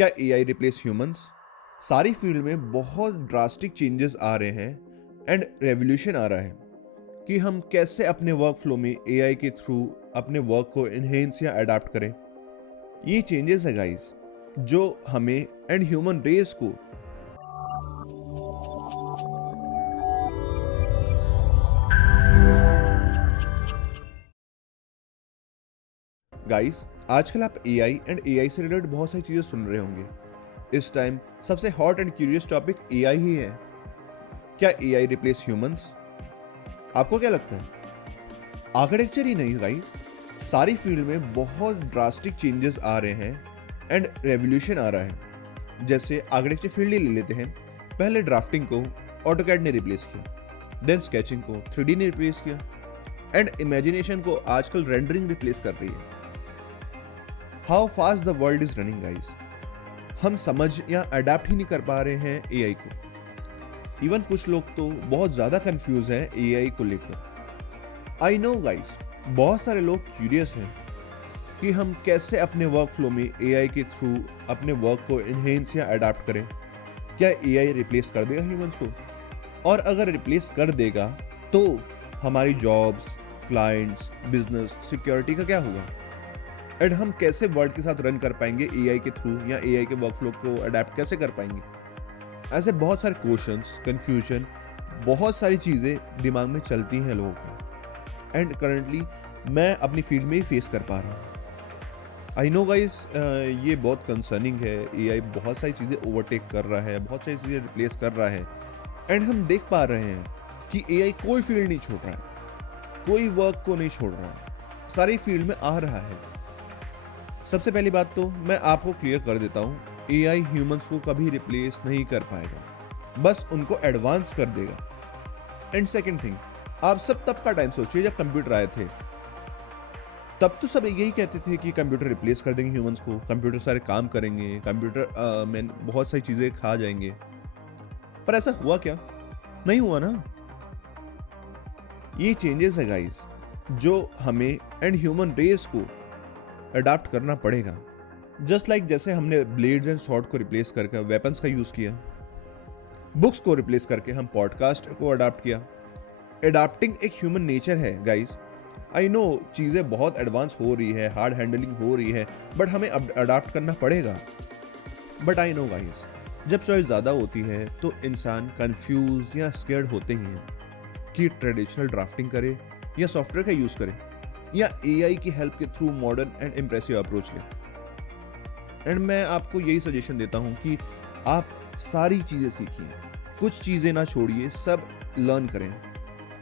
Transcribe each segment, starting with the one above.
क्या AI replace humans? सारी field में बहुत ड्रास्टिक चेंजेस आ रहे हैं एंड रेवोल्यूशन आ रहा है कि हम कैसे अपने वर्क फ्लो में एआई के थ्रू अपने वर्क को इन्हेंस या अडाप्ट करें। ये चेंजेस है गाइस जो हमें एंड ह्यूमन रेस को गाइस आजकल आप एआई एंड एआई से रिलेटेड बहुत सारी चीजें सुन रहे होंगे। इस टाइम सबसे hot and curious topic AI ही है। क्या एआई रिप्लेस ह्यूमंस? आपको क्या लगता है? आर्किटेक्चर ही नहीं गाइस, सारी फील्ड में बहुत ड्रास्टिक चेंजेस आ रहे हैं एंड रेवोल्यूशन आ रहा है। जैसे आर्किटेक्चर फील्ड ही ले लेते हैं। पहले ड्राफ्टिंग को ऑटोकैड ने रिप्लेस किया, देन स्केचिंग को 3D ने रिप्लेस किया एंड इमेजिनेशन को आजकल रेंडरिंग रिप्लेस कर रही है। How fast the world is running guys, हम समझ या अडेप्ट ही नहीं कर पा रहे हैं एआई को। इवन कुछ लोग तो बहुत ज्यादा कंफ्यूज हैं एआई को लेकर। आई नो गाइस, बहुत सारे लोग क्यूरियस हैं कि हम कैसे अपने वर्क फ्लो में एआई के थ्रू अपने वर्क को इन्हेंस या अडेप्ट करें। क्या एआई रिप्लेस कर देगा ह्यूमंस को? और अगर रिप्लेस कर देगा तो हमारी जॉब्स, क्लाइंट्स, बिजनेस, सिक्योरिटी का क्या होगा? एंड हम कैसे वर्ल्ड के साथ रन कर पाएंगे एआई के थ्रू, या एआई के वर्कफ्लो को अडेप्ट कैसे कर पाएंगे? ऐसे बहुत सारे क्वेश्चंस, कंफ्यूजन, बहुत सारी चीज़ें दिमाग में चलती हैं लोगों को। एंड करंटली मैं अपनी फील्ड में ही फेस कर पा रहा हूँ। आई नो गाइस, ये बहुत कंसर्निंग है। एआई बहुत सारी चीज़ें ओवरटेक कर रहा है, बहुत सारी चीज़ें रिप्लेस कर रहा है एंड हम देख पा रहे हैं कि एआई कोई फील्ड नहीं छोड़ रहा है, कोई वर्क को नहीं छोड़ रहा है, सारी फील्ड में आ रहा है। सबसे पहली बात तो मैं आपको क्लियर कर देता हूँ, एआई ह्यूमंस को कभी रिप्लेस नहीं कर पाएगा, बस उनको एडवांस कर देगा। एंड सेकंड थिंग, आप सब तब का टाइम सोचिए जब कंप्यूटर आए थे। तब तो सब यही कहते थे कि कंप्यूटर रिप्लेस कर देंगे ह्यूमंस को, कंप्यूटर सारे काम करेंगे, कंप्यूटर में बहुत सारी चीज़ें खा जाएंगे। पर ऐसा हुआ क्या? नहीं हुआ ना। ये चेंजेस है गाइस जो हमें एंड ह्यूमन रेस को अडाप्ट करना पड़ेगा। जस्ट लाइक जैसे हमने ब्लेड्स एंड स्वॉर्ड को रिप्लेस करके वेपन्स का यूज किया, बुक्स को रिप्लेस करके हम पॉडकास्ट को अडाप्ट किया। अडाप्टिंग एक ह्यूमन नेचर है गाइस। आई नो चीज़ें बहुत एडवांस हो रही है, हार्ड हैंडलिंग हो रही है, बट हमें अडाप्ट करना पड़ेगा। बट आई नो गाइस, जब चॉइस ज़्यादा होती है तो इंसान कंफ्यूज या स्केर्ड होते ही हैं कि ट्रेडिशनल ड्राफ्टिंग करे या सॉफ्टवेयर का यूज़ करे या एआई की हेल्प के through modern and impressive approach लें। एंड मैं आपको यही सजेशन देता हूँ कि आप सारी चीज़ें सीखिए, कुछ चीज़ें ना छोड़िए, सब लर्न करें।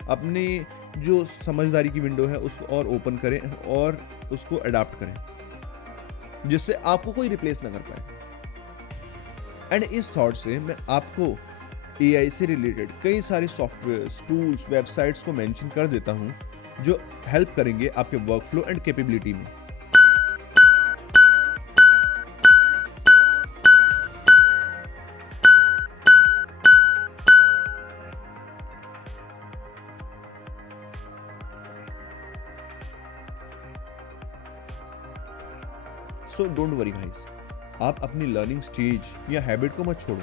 अपने जो समझदारी की विंडो है उसको और ओपन करें और उसको अडाप्ट करें, जिससे आपको कोई रिप्लेस ना कर पाए। एंड इस थॉट से मैं आपको एआई से रिलेटेड कई सारे सॉफ्टवेयर, टूल्स, वेबसाइट्स को मेंशन कर देता हूँ जो हेल्प करेंगे आपके वर्कफ्लो एंड कैपेबिलिटी में। सो डोंट वरी गाइस, आप अपनी लर्निंग स्टेज या हैबिट को मत छोड़ो,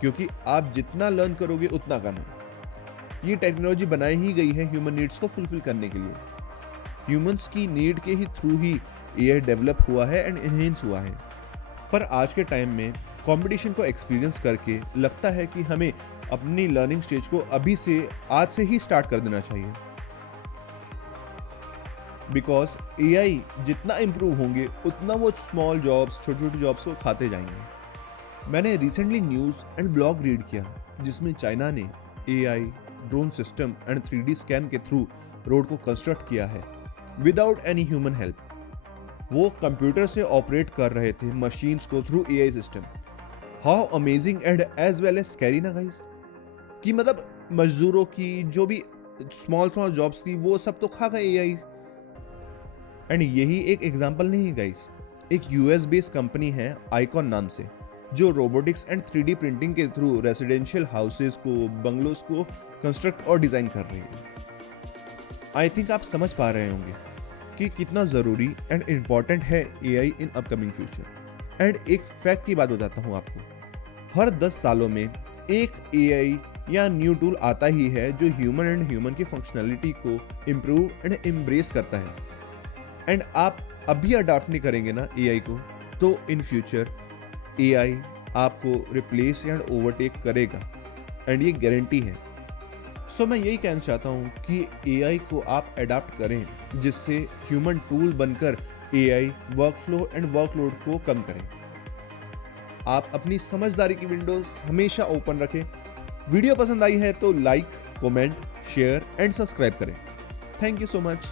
क्योंकि आप जितना लर्न करोगे उतना कम है। ये टेक्नोलॉजी बनाई ही गई है ह्यूमन नीड्स को फुलफिल करने के लिए। ह्यूमंस की नीड के ही थ्रू ही एआई डेवलप हुआ है एंड एनहेंस हुआ है। पर आज के टाइम में कंपटीशन को एक्सपीरियंस करके लगता है कि हमें अपनी लर्निंग स्टेज को अभी से, आज से ही स्टार्ट कर देना चाहिए। बिकॉज एआई जितना इम्प्रूव होंगे उतना वो स्मॉल जॉब्स, छोटी छोटी जॉब्स को खाते जाएंगे। मैंने recently news and blog read किया जिसमें चाइना ने AI, drone system and 3D scan के थ्रू रोड को कंस्ट्रक्ट किया है विदाउट एनी ह्यूमन हेल्प। वो कंप्यूटर से ऑपरेट कर रहे थे मशीन्स को through AI system. How amazing and as well as scary ना गाइस, कि मतलब मजदूरों की जो भी स्मॉल जॉब्स थी वो सब तो खा गए एआई। एंड यही एक एग्जांपल नहीं गाइस, एक यूएस बेस्ड कंपनी है आइकॉन नाम से, जो रोबोटिक्स एंड 3D प्रिंटिंग के थ्रू रेजिडेंशियल हाउसेस को, बंगलोज को कंस्ट्रक्ट और डिजाइन कर रही है। आई थिंक आप समझ पा रहे होंगे कि कितना जरूरी एंड इम्पॉर्टेंट है AI in upcoming future. And एक फैक्ट की बात बताता हूँ आपको, हर 10 सालों में एक एआई या न्यू टूल आता ही है जो ह्यूमन एंड ह्यूमन की फंक्शनैलिटी को इम्प्रूव एंड एम्ब्रेस करता है। एंड आप अभी अडॉप्ट नहीं करेंगे ना एआई को, तो इन फ्यूचर एआई आपको रिप्लेस एंड ओवरटेक करेगा, एंड ये गारंटी है। सो मैं यही कहना चाहता हूँ कि एआई को आप अडॉप्ट करें, जिससे ह्यूमन टूल बनकर एआई वर्कफ्लो एंड वर्कलोड को कम करें। आप अपनी समझदारी की विंडोज हमेशा ओपन रखें। वीडियो पसंद आई है तो like, comment, share and subscribe करें। Thank you so much.